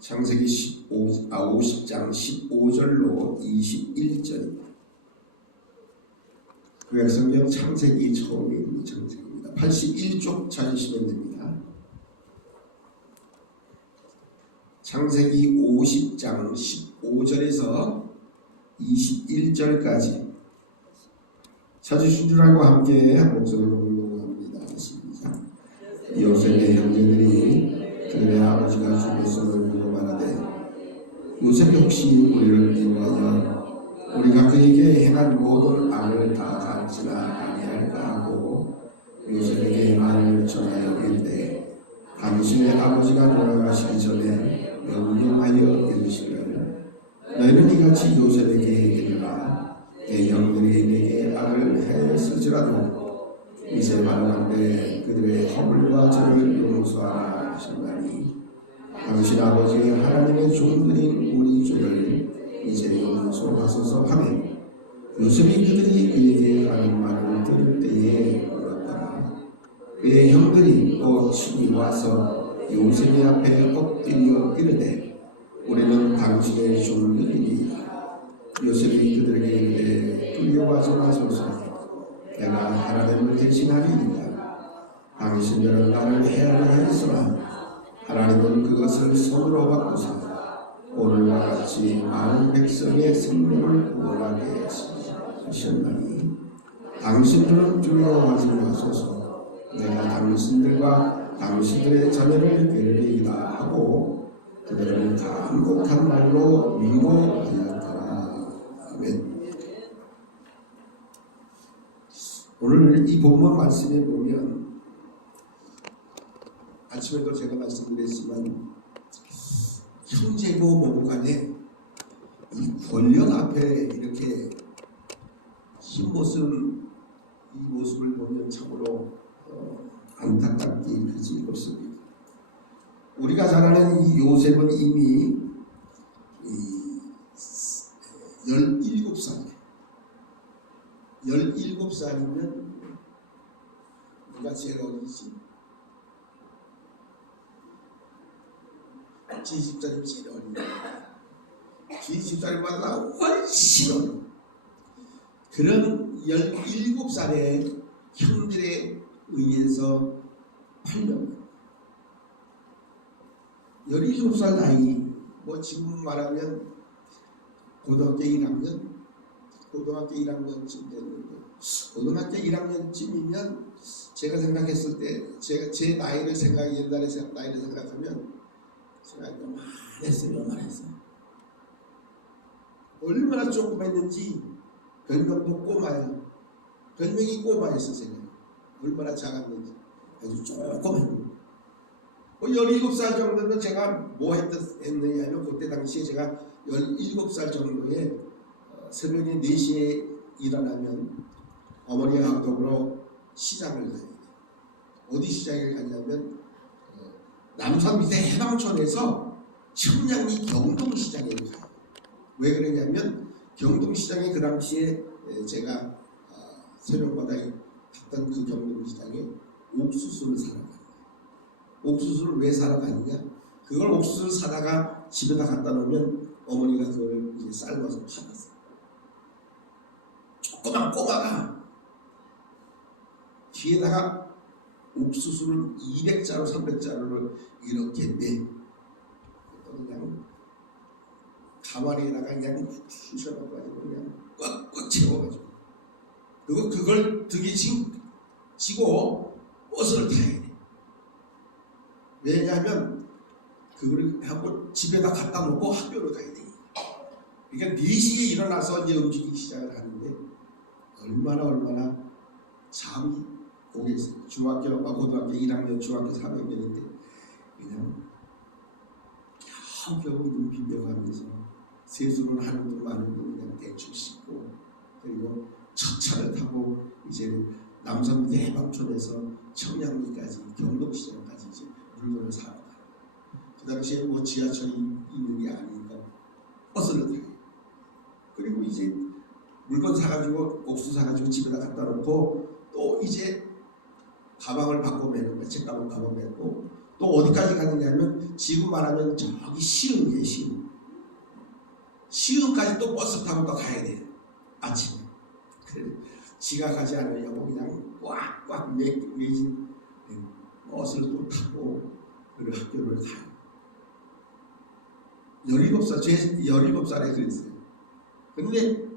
창세기 50장 15절로 21절입니다. 구약성경 창세기 처음에 있는 창세기입니다. 81쪽 찾으시면 됩니다. 창세기 50장 15절에서 21절까지 찾으신 줄 알고 함께 한 목소리로 불러봅니다. 시작. 요셉의 형제들이 그들의 아버지가 죽었음을 보고 말하되 요셉이 혹시 우리를 미워하여 우리가 그에게 행한 모든 악을 다 갚지나 아니할까 하고 요셉에게 말을 전하여 이르되 당신의 아버지가 돌아가시기 전에 명령하여 이르시기를 너희는 이같이 요셉에게 이르라 내 형들이 내게 악을 행했을지라도 이제 바라건대 그들의 허물과 죄를 용서하라 하셨나니 당신 아버지 하나님의 종들인 우리 주를 이제 용서하소서 하매 요셉이 그들이 그에게 하는 말을 들을 때에 울었더라. 그의 형들이 또 친히 와서 요셉의 앞에 엎드려 이르되 우리는 당신의 종들이니이다. 요셉이 그들에게 이르되 두려워하지 마소서. 내가 하나님을 대신하리이다. 당신들은 나를 해하려 했으나 하나님은 그것을 손으로 바꾸사 오늘과 같이 많은 백성의 생명을 구원하게 하셨나니 당신들은 두려워하지 마소서. 내가 당신들과 당신들의 자녀를 데리리이다 하고 그들을 간곡한 말로 위로하였더라. 아멘. 오늘 이 본문 말씀에 보면 아침에도 제가 말씀드렸지만 형제고 뭐고 간에 이 권력 앞에 이렇게 흰 모습, 이 모습을 보면 참으로 안타깝기 그지없습니다. 우리가 잘 아는 이 요셉은 이미 17살이에요. 17살이면 누가 제일 어리지? 지10살이 제일 어립니다. 지10살보다 훨씬 어려. 그런 17살의 형들에 의해서 팔려. 17살 나이, 뭐 지금 말하면 고등학교 1학년쯤 됐는데, 고등학교 1학년쯤이면 제가 생각했을 때, 제 나이를 옛날에 나이를 생각하면 제가 요만했어요. 얼마나 조그맸는지 별명도 꼬마예요. 별명이 꼬마였어. 제가 얼마나 작았는지 아주 조그맣고 17살 정도면 제가 뭐 했느냐 하면 그때 당시에 제가 17살 정도에 새벽에 4시에 일어나면 어머니와 더불어 시장을 가야 돼요. 어디 시장에 가냐면 남산 밑에 해방촌에서 청량리 경동시장에 가요. 왜 그러냐면 경동시장에 그 당시에 제가 새벽마다 갔던 그 경동시장에 옥수수를 사러 가요. 옥수수를 왜 사러 가느냐? 그걸 옥수수를 사다가 집에다 갖다 놓으면 어머니가 그걸 이제 삶아서 팔았어요. 조그만 꼬마가 뒤에다가 옥수수를 200자루 300자루를 이렇게 내 그냥 가마리에다가 그냥 쑤셔가지고 그냥 꽉꽉 채워가지고 그걸 등에 지고 버스를 타야 돼. 왜냐하면 그걸 한번 집에다 갖다 놓고 학교를 가야 돼. 그러니까 4시에 일어나서 이제 움직이기 시작을 하는데 얼마나 잠이 오겠어요. 고등학교 1학년, 중학교 3학년인데 그냥 겨우 눈 비벼가면서 세수를 하는 분 마는 분 그냥 대충 씻고 그리고 첫 차를 타고 이제 남산 해방촌에서 청량리까지 경동시장까지 이제 물건을 사러 가요. 그 당시에 뭐 지하철이 있는 게 아니니까 버스를 타요. 그리고 이제 물건 사가지고 옥수수 사가지고 집에다 갖다 놓고 또 이제 가방을 바꿔 매는 거야. 책가방 가방 메고 또 어디까지 가느냐면 지금 말하면 저기 시흥이에요. 시흥까지 또 버스 타고 또 가야 돼요. 아침에. 그래 지가 가지 않으려고 그냥 꽉꽉 매진 버스를 또 타고 그 학교를 가요. 17살에 그랬어요. 그런데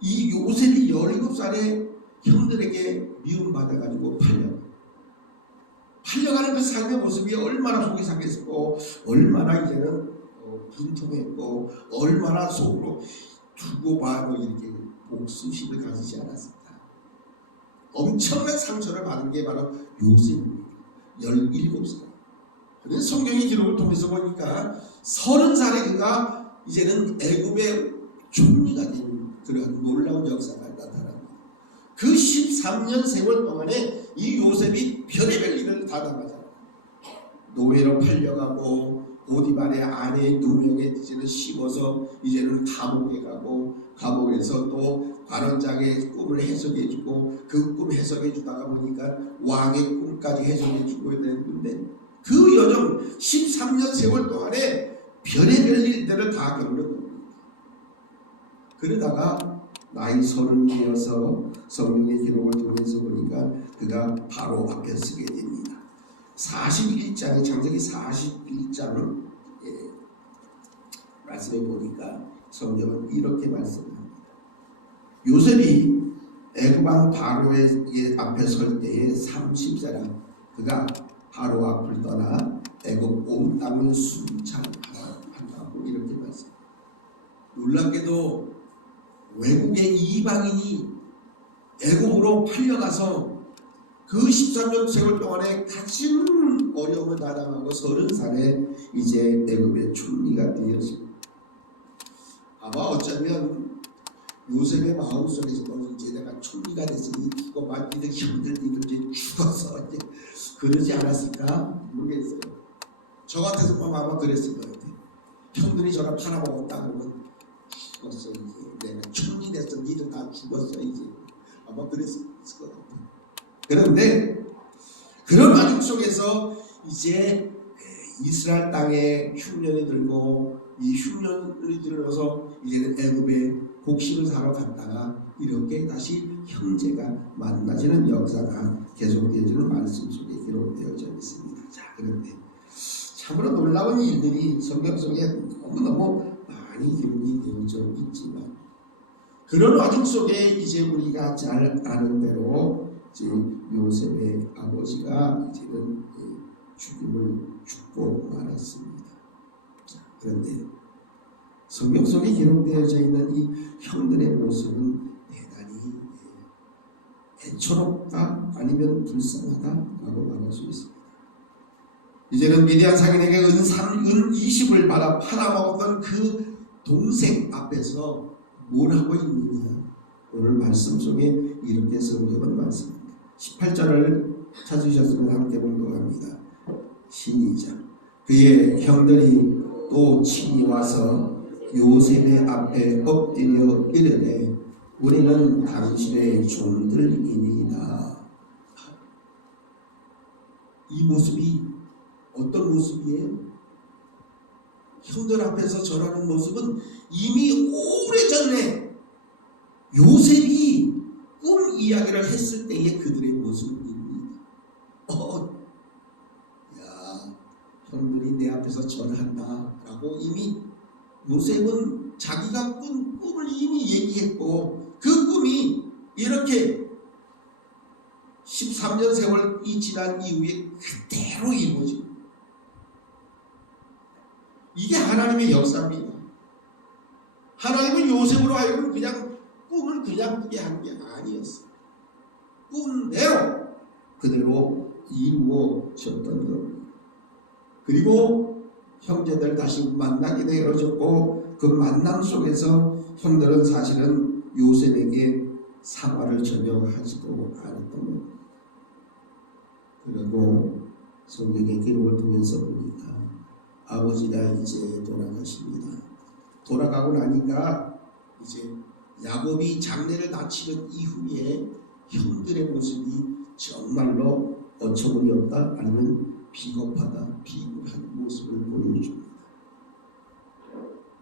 이 요셉이 17살에 형들에게 미움받아가지고 팔려가는 그 삶의 모습이 얼마나 속이 상했고 얼마나 이제는 분통했고 얼마나 속으로 두고 봐도 이렇게 복수심을 가지지 않았습니다. 엄청난 상처를 받은 게 바로 요셉입니다. 17살. 그런데 성경의 기록을 통해서 보니까 30살에 그가 이제는 애굽의 총리가 된 그런 놀라운 역사가 나타납니다. 그 13년 세월 동안에 이 요셉이 별의별 일을 다 당하잖아요. 노예로 팔려가고 보디발의 아내 2명의 이제는 씹어서 이제는 감옥에 가고 감옥에서 또 관원장의 꿈을 해석해주고 그 꿈 해석해주다가 보니까 왕의 꿈까지 해석해주고 있는데 그 여정 13년 세월 동안에 별의별 일들을 다 겪는 겁니다. 그러다가 나이 30이 되어서 성경의 기록을 통해서 보니까 그가 바로 앞에 서게 됩니다. 41장의 창세기 41장 말씀해 보니까 성경은 이렇게 말씀합니다. 요셉이 애굽왕 바로의 앞에 설 때에 30세라 그가 바로 앞을 떠나 애굽 온 땅을 순찰한다고 이렇게 말씀합니다. 놀랍게도 외국의 이방인이 애굽으로 팔려가서 그 13년 세월 동안에 가진 어려움을 다 당하고 30살에 이제 애굽의 총리가 되었습니다. 아마 어쩌면 요셉의 마음속에서도 이제 내가 총리가 됐으니 이거 니들 형들 이제 죽어서 이제 그러지 않았을까 모르겠어요. 저 같아서 아마 그랬을 것 같아요. 형들이 저를 팔아먹었다 그러면 죽었어 이제 내가 총리 됐어 니들 다 죽었어 이제 아마 그랬을 것 같아요. 그런데 그런 와중 속에서 이제 이스라엘 땅에 흉년이 들고 이 흉년이 들어서 이제는 애굽에 곡식을 사러 갔다가 이렇게 다시 형제가 만나지는 역사가 계속되어지는 말씀 속에 기록되어져 있습니다. 자, 그런데 참으로 놀라운 일들이 성경 속에 너무너무 많이 기록이 되어져 있지만 그런 와중 속에 이제 우리가 잘 아는 대로 이제 요셉의 아버지가 이제는 죽음을 죽고 말았습니다. 자, 그런데 성경 속에 기록되어져 있는 이 형들의 모습은 대단히 애처롭다 아니면 불쌍하다라고 말할 수 있습니다. 이제는 미디안 상인에게 은 20을 받아 팔아먹었던 그 동생 앞에서 뭘 하고 있느냐. 오늘 말씀 속에 이렇게 성경은 말씀합니다. 18절을 찾으셨으면 함께 보도록 합니다. 시작. 그의 형들이 또 친히 와서 요셉의 앞에 엎드려 이르되 우리는 당신의 종들이니이다. 이 모습이 어떤 모습이에요? 형들 앞에서 절하는 모습은 이미 오래전에 요셉이 꿈 이야기를 했을 때의 그들의 모습입니다. 야, 형들이 내 앞에서 절한다 라고 이미 요셉은 자기가 꾼 꿈을 이미 얘기했고 그 꿈이 이렇게 13년 세월이 지난 이후에 그대로 이루어집니다. 이게 하나님의 역사입니다. 하나님은 요셉으로 하여금 그냥 꿈을 그냥 꾸게 한 게 아니었어요. 꿈대로 그대로 이루어졌던 겁니다. 그리고 형제들 다시 만나게 되어졌고 그 만남 속에서 형들은 사실은 요셉에게 사과를 전혀 하지도 않았던 겁니다. 그리고 성경의 기록을 통해서 보니까 아버지가 이제 돌아가십니다. 돌아가고 나니까 이제 야곱이 장례를 마치는 이후에 형들의 모습이 정말로 어처구니 없다 아니면 비겁하다, 비굴한 모습을 보여줍니다.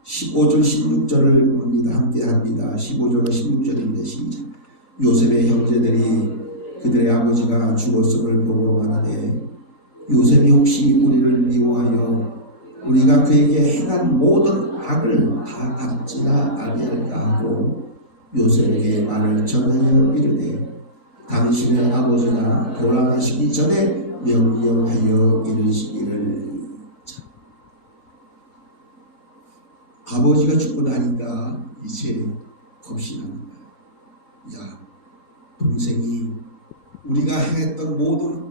15절 16절을 봅니다. 함께 합니다. 15절과 16절인데 시작. 요셉의 형제들이 그들의 아버지가 죽었음을 보고 말하되 요셉이 혹시 우리를 미워하여 우리가 그에게 행한 모든 악을 다 갚지나 아니할까 하고 요셉에게 말을 전하여 이르되 당신의 아버지가 돌아가시기 전에 명령하여 이르시기를. 아버지가 죽고 나니까 이제 겁시나는 거야. 야, 동생이 우리가 행했던 모든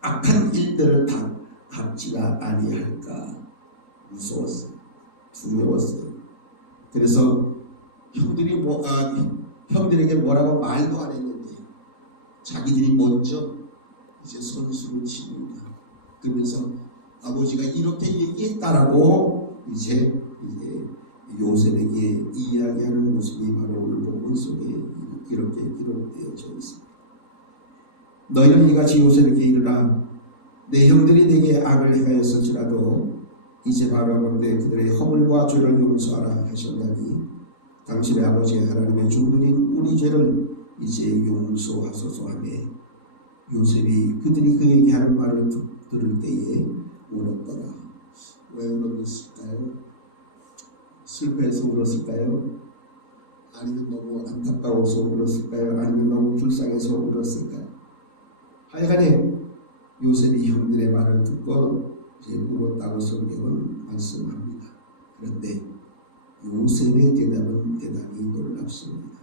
악한 일들을 다 갚지가 아니할까 무서웠어요. 두려웠어요. 그래서 형들에게 뭐라고 말도 안 했는데 자기들이 먼저 이제 선수를 칩니다. 그러면서 아버지가 이렇게 얘기했다라고 이제 요셉에게 이야기하는 모습이 바로 오늘 본문 속에 이렇게 기록되어져 있습니다. 너희는 이같이 요셉에게 이르라. 내 형들이 내게 악을 행하였을지라도 이제 바라보는데 그들의 허물과 죄를 용서하라 하셨나니 당신의 아버지 하나님의 종들인 우리 죄를 이제 용서하소서 하며 요셉이 그들이 그에게 하는 말을 들을 때에 울었더라. 왜 울었을까요? 슬퍼해서 울었을까요? 아니면 너무 안타까워서 울었을까요? 아니면 너무 불쌍해서 울었을까요? 하여간에 요셉이 형들의 말을 듣고 이제 울었다고 성경은 말씀합니다. 그런데 요셉의 대답은 대단히 놀랍습니다.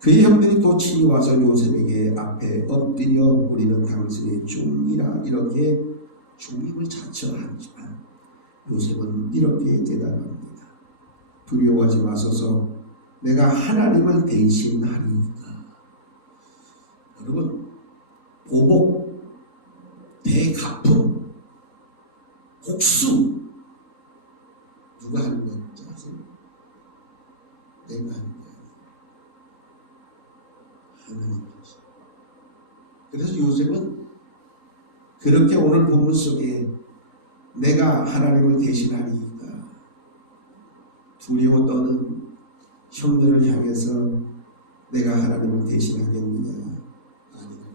그의 형들이 또 친히 와서 요셉에게 앞에 엎드려 우리는 당신의 종이라 이렇게 중임을 자처하지만 요셉은 이렇게 대답합니다. 두려워하지 마소서. 내가 하나님을 대신하리이까. 여러분, 보복, 대갚음, 복수 누가 하는 건지 아세요? 내가 하는 게 아니에요. 하나님이지. 그래서 요셉은 그렇게 오늘 본문 속에 내가 하나님을 대신하리이까 두려워 떠는 형들을 향해서 내가 하나님을 대신하겠느냐? 아니다.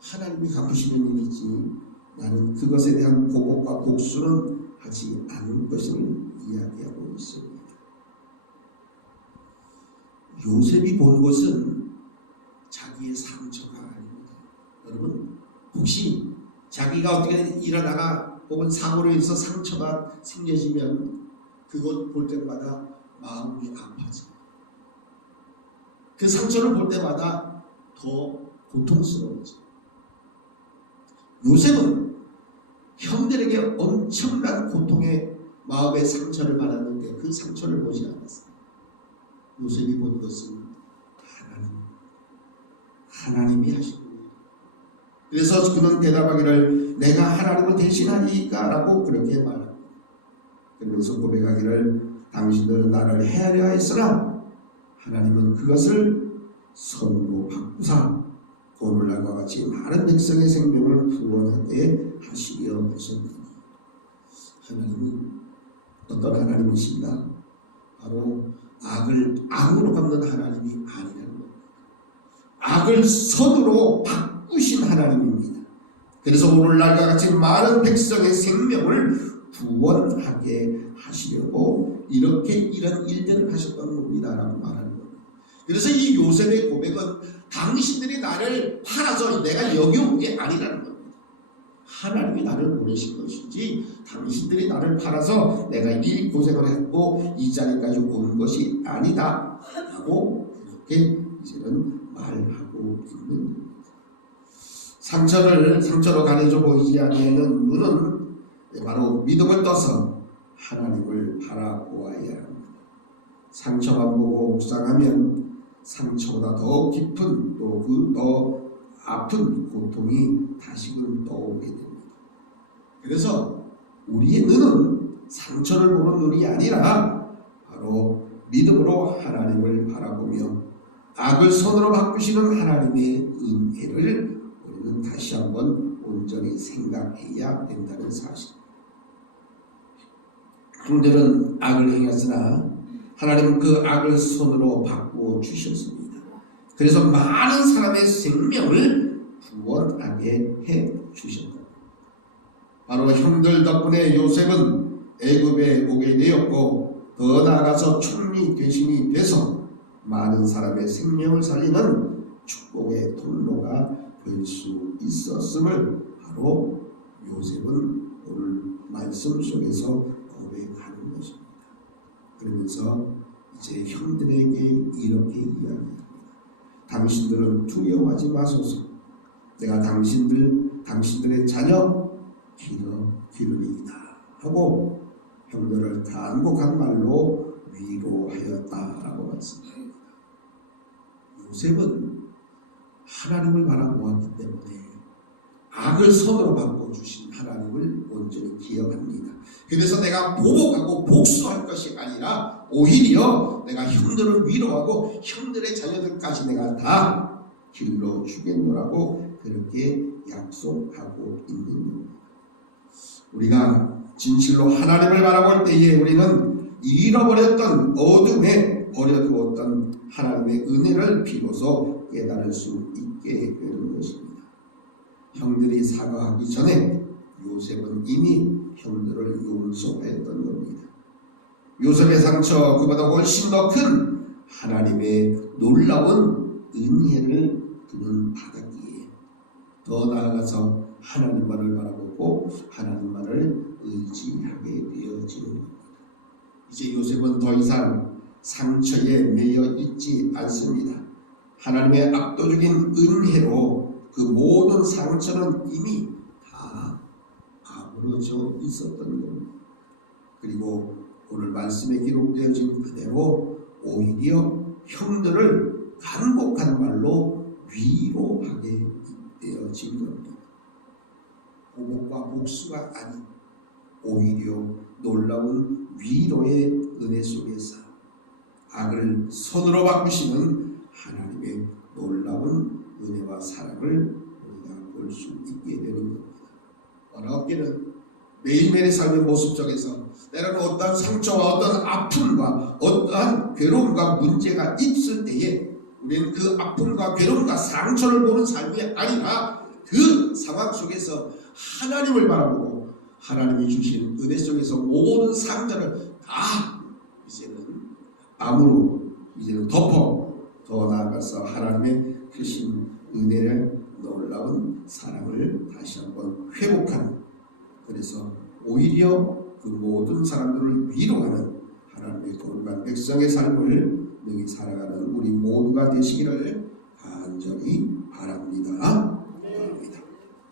하나님이 갚으시는 일이지 나는 그것에 대한 보복과 복수는 하지 않을 것을 이야기하고 있습니다. 요셉이 본 것은 자기의 상처가 아닙니다. 여러분, 혹시 자기가 어떻게 일하다가 혹은 사고로 인해서 상처가 생겨지면 그것 볼 때마다 마음이 아파져. 그 상처를 볼 때마다 더 고통스러워져. 요셉은 형들에게 엄청난 고통의 마음의 상처를 받았는데 그 상처를 보지 않았어요. 요셉이 본 것은 하나님이 하신 거예요. 그래서 그는 대답하기를 내가 하나님을 대신하리까 라고 그렇게 말합니다. 그러면서 고백하기를 당신들은 나를 해하려 했으나 하나님은 그것을 선으로 바꾸사 오늘날과 같이 많은 백성의 생명을 구원하게 하시려 하셨나니. 하나님은 어떤 하나님이신가? 바로 악을 악으로 갚는 하나님이 아니라는 겁니다. 악을 선으로 바꾸신 하나님입니다. 그래서 오늘날과 같이 많은 백성의 생명을 구원하게 하시려고 이렇게 이런 일들을 하셨던 겁니다라고 말하는 겁니다. 그래서 이 요셉의 고백은 당신들이 나를 팔아서 내가 여기 온 게 아니라는 겁니다. 하나님이 나를 보내신 것이지 당신들이 나를 팔아서 내가 이 고생을 했고 이 자리까지 온 것이 아니다 라고 이렇게 이제는 말하고 있는 겁니다. 상처로 가려져 보이지 아니하는 눈은 바로 믿음을 떠서 하나님을 바라보아야 합니다. 상처만 보고 묵상하면 상처보다 더 깊은 또 그 더 아픈 고통이 다시금 떠오르게 됩니다. 그래서 우리의 눈은 상처를 보는 눈이 아니라 바로 믿음으로 하나님을 바라보며 악을 선으로 바꾸시는 하나님의 은혜를 우리는 다시 한번 온전히 생각해야 된다는 사실. 형들은 악을 행했으나 하나님은 그 악을 손으로 바꾸어 주셨습니다. 그래서 많은 사람의 생명을 구원하게 해 주셨다. 바로 형들 덕분에 요셉은 애굽에 오게 되었고, 더 나아가서 총리 대신이 돼서 많은 사람의 생명을 살리는 축복의 통로가 될 수 있었음을 바로 요셉은 오늘 말씀 속에서 고백하는 것입니다. 그러면서 이제 형들에게 이렇게 이야기합니다. 당신들은 두려워하지 마소서. 내가 당신들의 자녀 기르리이다 하고 형들을 간곡한 말로 위로하였다라고 말씀합니다. 요셉은 하나님을 바라보았기 때문에 악을 손으로 바꿔주신 하나님을 온전히 기억합니다. 그래서 내가 보복하고 복수할 것이 아니라 오히려 내가 형들을 위로하고 형들의 자녀들까지 내가 다 길러주겠노라고 그렇게 약속하고 있는 겁니다. 우리가 진실로 하나님을 바라볼 때에 우리는 잃어버렸던 어둠에 버려두었던 하나님의 은혜를 비로소 깨달을 수 있게 되는 것입니다. 형들이 사과하기 전에 요셉은 이미 형들을 용서했던 겁니다. 요셉의 상처 그보다 훨씬 더 큰 하나님의 놀라운 은혜를 그는 받았기에 더 나아가서 하나님만을 바라보고 하나님만을 의지하게 되어지는 겁니다. 이제 요셉은 더 이상 상처에 매여 있지 않습니다. 하나님의 압도적인 은혜로 그 모든 상처는 이미 다 가물어져 있었던 겁니다. 그리고 오늘 말씀에 기록되어진 그대로 오히려 형들을 간곡한 말로 위로하게 되어진 겁니다. 보복과 복수가 아닌 오히려 놀라운 위로의 은혜 속에서 악을 손으로 바꾸시는 하나님의 놀라운 은혜와 사랑을 우리가 볼 수 있게 되는 겁니다. 어느 학기는 매일매일의 삶의 모습 속에서 때로는 어떠한 상처와 어떠한 아픔과 어떠한 괴로움과 문제가 있을 때에 우리는 그 아픔과 괴로움과 상처를 보는 삶이 아니라 그 상황 속에서 하나님을 바라보고 하나님이 주신 은혜 속에서 모든 상처를 다 이제는 암으로 이제는 덮어 더 나아가서 하나님의 크신 은혜를 놀라운 사랑을 다시 한번 회복하는, 그래서 오히려 그 모든 사람들을 위로하는 하나님의 거룩한 백성의 삶을 능히 살아가는 우리 모두가 되시기를 간절히 바랍니다.